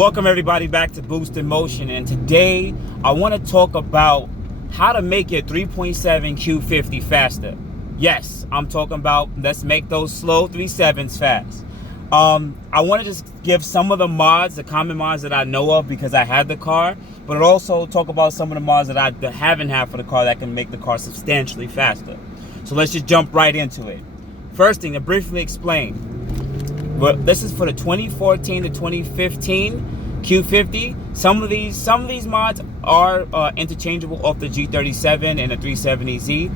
Welcome everybody back to Boost in Motion, and today I want to talk about how to make your 3.7 Q50 faster. Yes, I'm talking about let's make those slow 3.7s fast. I want to just give some of the mods, the common mods that I know of because I had the car, but also talk about some of the mods that I haven't had for the car that can make the car substantially faster. So let's just jump right into it. First thing, to briefly explain. Well, this is for the 2014 to 2015 Q50. Some of these mods are interchangeable off the G37 and the 370Z,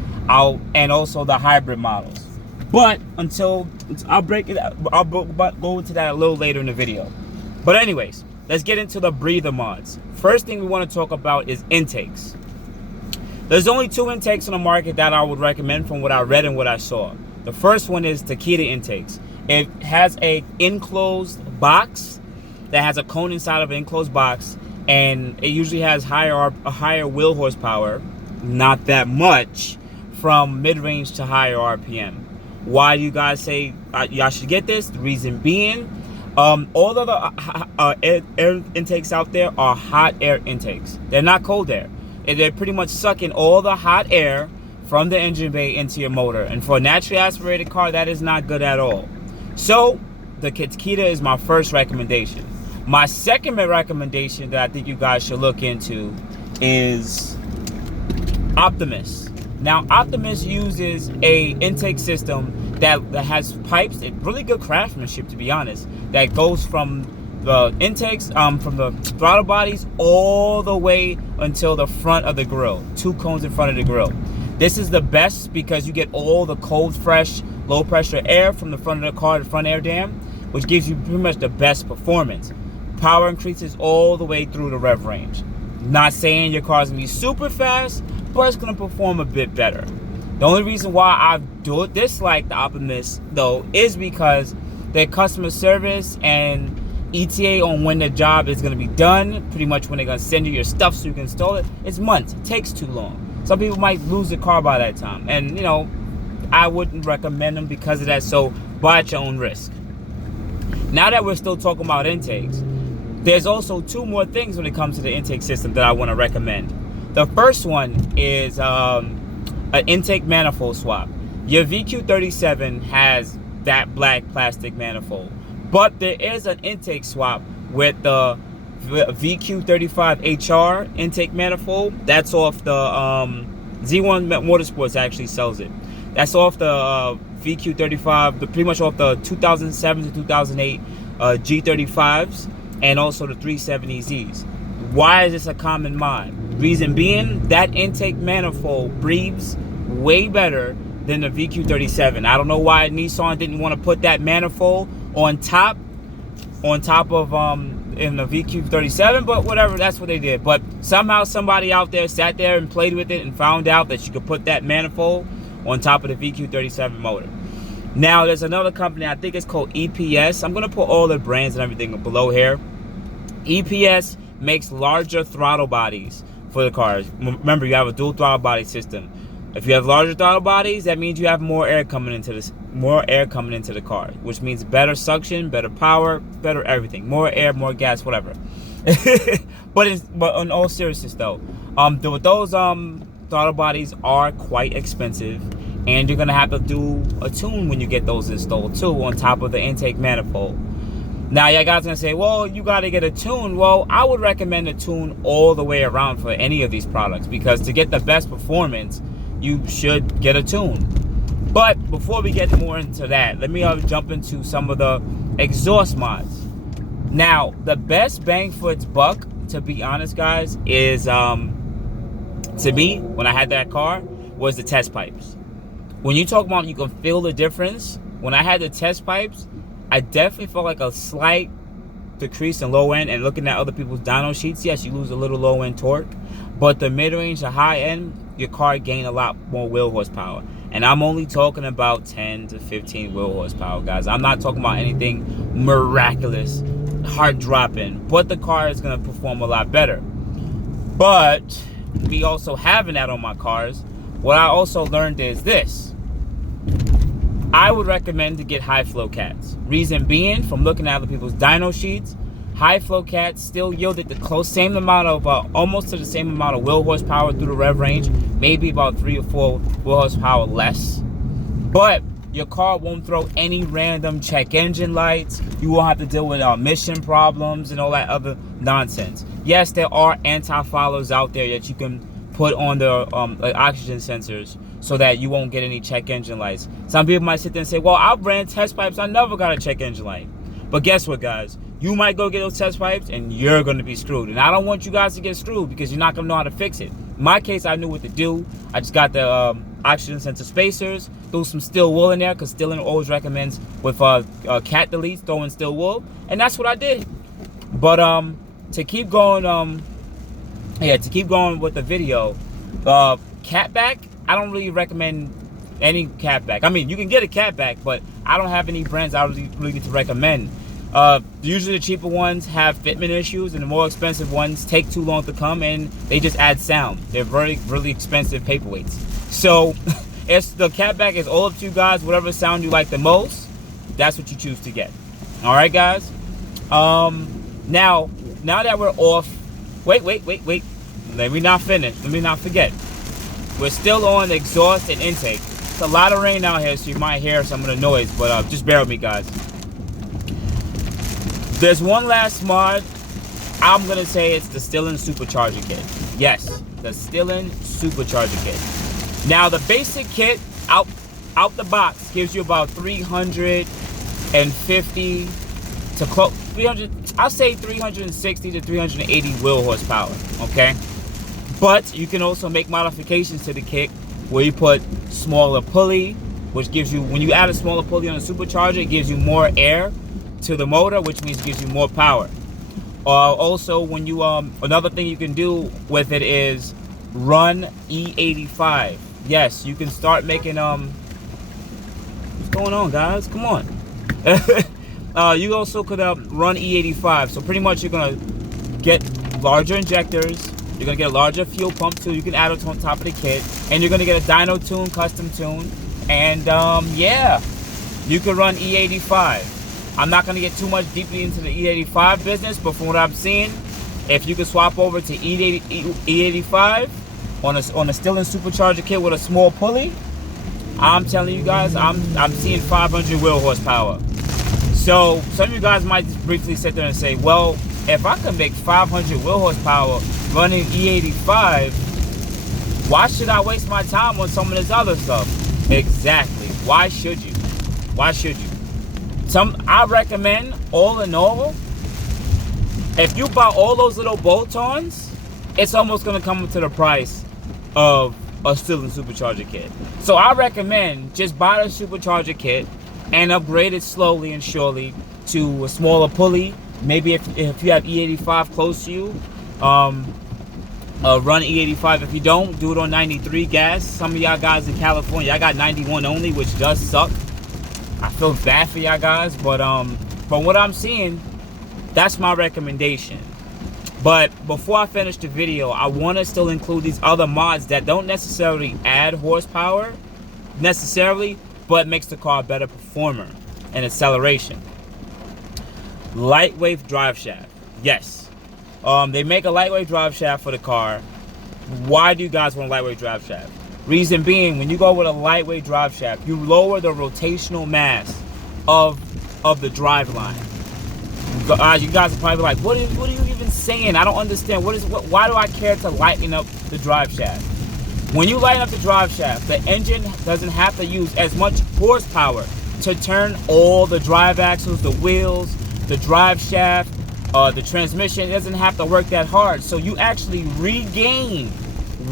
and also the hybrid models. But I'll break it up, I'll go into that a little later in the video. But anyways, let's get into the breather mods. First thing we want to talk about is intakes. There's only two intakes on the market that I would recommend from what I read and what I saw. The first one is Takeda Intakes. It has a enclosed box that has a cone inside of an enclosed box, and it usually has a higher wheel horsepower, not that much, from mid-range to higher RPM. Why do you guys say y'all should get this? The reason being, all of the air intakes out there are hot air intakes. They're not cold air. They're pretty much sucking all the hot air from the engine bay into your motor. And for a naturally aspirated car, that is not good at all. So the Takeda is my first recommendation. My second recommendation that I think you guys should look into is Optimus. Now, Optimus uses a intake system that has pipes, really good craftsmanship to be honest, that goes from the intakes, from the throttle bodies all the way until the front of the grill. Two cones in front of the grill. This is the best because you get all the cold, fresh, low pressure air from the front of the car, the front air dam, which gives you pretty much the best performance. Power increases all the way through the rev range. Not saying your car's gonna be super fast, but it's gonna perform a bit better. The only reason why I dislike the Optimus though is because their customer service and ETA on when the job is gonna be done, pretty much when they're gonna send you your stuff so you can install it, it's months. It takes too long. Some people might lose the car by that time, and you know, I wouldn't recommend them because of that, so buy at your own risk. Now that we're still talking about intakes, there's also two more things when it comes to the intake system that I want to recommend. The first one is an intake manifold swap. Your VQ37 has that black plastic manifold, but there is an intake swap with the VQ35HR intake manifold. That's off the Z1 Motorsports actually sells it. That's off the VQ35, pretty much off the 2007 to 2008 G35s and also the 370Zs. Why is this a common mod? Reason being, that intake manifold breathes way better than the VQ37. I don't know why Nissan didn't want to put that manifold on top of in the VQ37, but whatever, that's what they did. But somehow somebody out there sat there and played with it and found out that you could put that manifold on top of the VQ37 motor. Now there's another company, I think it's called EPS. I'm gonna put all the brands and everything below here. EPS makes larger throttle bodies for the cars. Remember, you have a dual throttle body system. If you have larger throttle bodies, that means you have more air coming into the car, which means better suction, better power, better everything, more air, more gas, whatever. but in all seriousness though, those throttle bodies are quite expensive, and you're gonna have to do a tune when you get those installed too, on top of the intake manifold. Now you guys gonna say, well, you gotta get a tune. Well, I would recommend a tune all the way around for any of these products, because to get the best performance, you should get a tune. But before we get more into that, let me jump into some of the exhaust mods. Now, the best bang for its buck, to be honest, guys, is to me, when I had that car, was the test pipes. When you talk about you can feel the difference, when I had the test pipes, I definitely felt like a slight decrease in low end. And looking at other people's dyno sheets, yes, you lose a little low end torque, but the mid range to high end, your car gained a lot more wheel horsepower. And I'm only talking about 10 to 15 wheel horsepower, guys. I'm not talking about anything miraculous, heart dropping, but the car is gonna perform a lot better. But me also having that on my cars, what I also learned is this: I would recommend to get high flow cats. Reason being, from looking at other people's dyno sheets, high flow cats still yielded the close same amount of almost to the same amount of wheel horsepower through the rev range, maybe about 3 or 4 wheel horsepower less. But your car won't throw any random check engine lights. You won't have to deal with emission problems and all that other nonsense. Yes, there are anti-followers out there that you can put on the oxygen sensors so that you won't get any check engine lights. Some people might sit there and say, well, I ran test pipes, I never got a check engine light. But guess what, guys? You might go get those test pipes and you're going to be screwed. And I don't want you guys to get screwed because you're not going to know how to fix it. In my case, I knew what to do. I just got the oxygen sensor spacers, threw some steel wool in there because STILLEN always recommends with cat deletes, throwing steel wool. And that's what I did. But to keep going, to keep going with the video, CATBACK, I don't really recommend any CATBACK. I mean, you can get a CATBACK, but I don't have any brands I really need to recommend. Usually the cheaper ones have fitment issues, and the more expensive ones take too long to come, and they just add sound. They're really expensive paperweights. So it's the CATBACK is all up to you guys. Whatever sound you like the most, that's what you choose to get. All right, guys. Now that we're off, wait. Let me not finish. Let me not forget. We're still on exhaust and intake. It's a lot of rain out here, so you might hear some of the noise, but just bear with me, guys. There's one last mod. I'm gonna say it's the STILLEN supercharger kit. Yes, the STILLEN supercharger kit. Now the basic kit out the box gives you about 350 to close 300. I'll say 360 to 380 wheel horsepower. Okay, but you can also make modifications to the kit where you put smaller pulley, which gives you, when you add a smaller pulley on a supercharger, it gives you more air to the motor, which means it gives you more power. Also, when you another thing you can do with it is run E85. Yes, you can start making what's going on, guys? Come on. You also could run E85. So pretty much you're gonna get larger injectors. You're gonna get a larger fuel pump too. You can add it on top of the kit, and you're gonna get a dyno tune, custom tune, and yeah, you can run E85. I'm not going to get too much deeply into the E85 business, but from what I'm seeing, if you could swap over to E85 on a STILLEN supercharger kit with a small pulley, I'm telling you guys, I'm seeing 500 wheel horsepower. So some of you guys might just briefly sit there and say, well, if I can make 500 wheel horsepower running E85, why should I waste my time on some of this other stuff? Exactly. Why should you? Why should you? I recommend, all in all, if you buy all those little bolt-ons, it's almost going to come to the price of a STILLEN supercharger kit. So I recommend just buy the supercharger kit and upgrade it slowly and surely to a smaller pulley. Maybe if you have E85 close to you, run E85. If you don't, do it on 93 gas. Some of y'all guys in California, I got 91 only, which does suck. I feel bad for y'all guys, but from what I'm seeing, that's my recommendation. But before I finish the video, I want to still include these other mods that don't necessarily add horsepower necessarily, but makes the car a better performer and acceleration. Lightweight drive shaft. Yes, they make a lightweight drive shaft for the car. Why do you guys want a lightweight drive shaft? Reason being, when you go with a lightweight drive shaft, you lower the rotational mass of the drive line. You guys are probably like, what are you even saying? I don't understand. Why do I care to lighten up the drive shaft? When you lighten up the drive shaft, the engine doesn't have to use as much horsepower to turn all the drive axles, the wheels, the drive shaft, the transmission. It doesn't have to work that hard. So you actually regain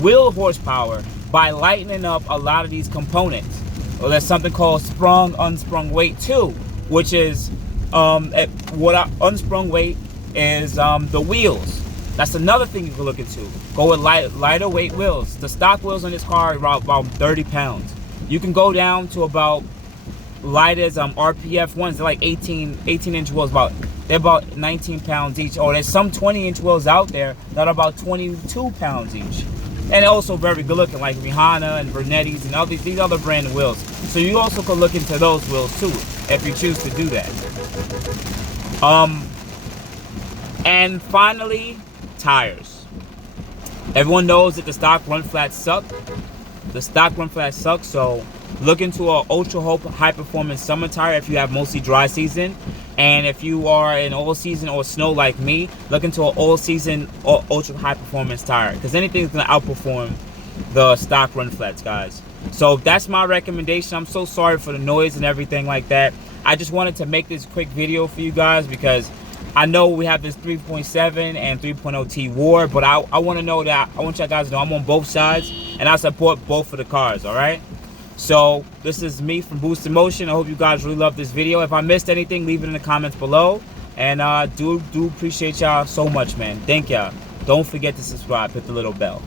wheel horsepower by lightening up a lot of these components. Well, there's something called sprung unsprung weight too, which is unsprung weight is the wheels. That's another thing you can look into. Go with lighter weight wheels. The stock wheels on this car are about 30 pounds. You can go down to about light as RPF ones. They're like 18-inch wheels. They're about 19 pounds each. Or there's some 20-inch wheels out there that are about 22 pounds each. And also very good looking, like Rihanna and Vernetti's and all these other brand wheels. So you also can look into those wheels too, if you choose to do that. And finally, tires. Everyone knows that the stock run flats suck. The stock run flats suck, so look into an ultra high performance summer tire if you have mostly dry season. And if you are in all season or snow like me, look into an all season or ultra high performance tire, because anything's gonna outperform the stock run flats, guys. So that's my recommendation. I'm so sorry for the noise and everything like that. I just wanted to make this quick video for you guys because I know we have this 3.7 and 3.0T war, but I want to know that, I want you guys to know I'm on both sides and I support both of the cars, all right? So this is me from Boost in Motion. I hope you guys really love this video. If I missed anything, leave it in the comments below. And do appreciate y'all so much, man. Thank y'all. Don't forget to subscribe. Hit the little bell.